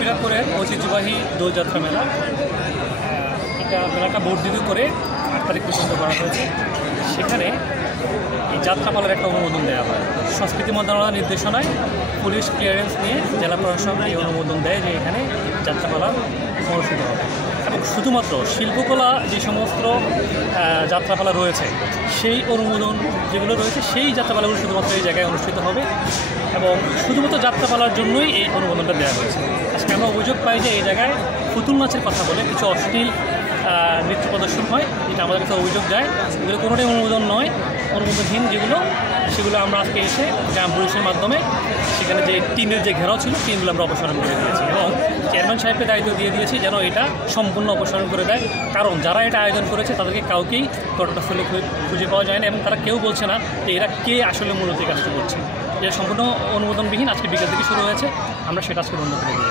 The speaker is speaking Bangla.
পিরাপুরের ঐতিহ্যবাহী দোলযাত্রা মেলা। এটা মেলাটা বর্ধিত করে 8 তারিখ পর্যন্ত করা হয়েছে। সেখানে এই যাত্রাপালার একটা অনুমোদন দেওয়া হয়। সংস্কৃতি মন্ত্রণালয়ের নির্দেশনায় পুলিশ ক্লিয়ারেন্স নিয়ে জেলা প্রশাসন এই অনুমোদন দেয় যে এখানে যাত্রাপালা অনুষ্ঠিত হবে এবং শুধুমাত্র শিল্পকলা যে সমস্ত যাত্রাপালা রয়েছে সেই অনুমোদন যেগুলো রয়েছে সেই যাত্রাপালাগুলো শুধুমাত্র এই জায়গায় অনুষ্ঠিত হবে এবং শুধুমাত্র যাত্রাপালার জন্যই এই অনুমোদনটা দেওয়া হয়েছে। আজকে আমরা অভিযোগ পাই যে এই জায়গায় পুতুল নাচের কথা বলে কিছু অশ্লীল নৃত্য প্রদর্শন হয়, যেটা আমাদের কাছে অভিযোগ যায়। এগুলো কোনোটাই অনুমোদন নয়, অনুমোদনহীন যেগুলো সেগুলো আমরা আজকে এসে গ্রাম পুলিশের মাধ্যমে সেখানে যে টিনের যে ঘেরাও ছিল টিনগুলো আমরা অপসারণ করে দিয়েছি এবং চেয়ারম্যান সাহেবকে দায়িত্ব দিয়ে দিয়েছি যেন এটা সম্পূর্ণ অপসারণ করে দেয়। কারণ যারা এটা আয়োজন করেছে তাদেরকে কাউকেই ঘটনাস্থলে খুঁজে পাওয়া যায় না এবং তারা কেউ বলছে না যে এরা কে আসলে মূলত এই কাজটা করছে। এটা সম্পূর্ণ অনুমোদনবিহীন আজকে বিকেল থেকে শুরু হয়েছে, আমরা সেটা আজকে বন্ধ করে দিই।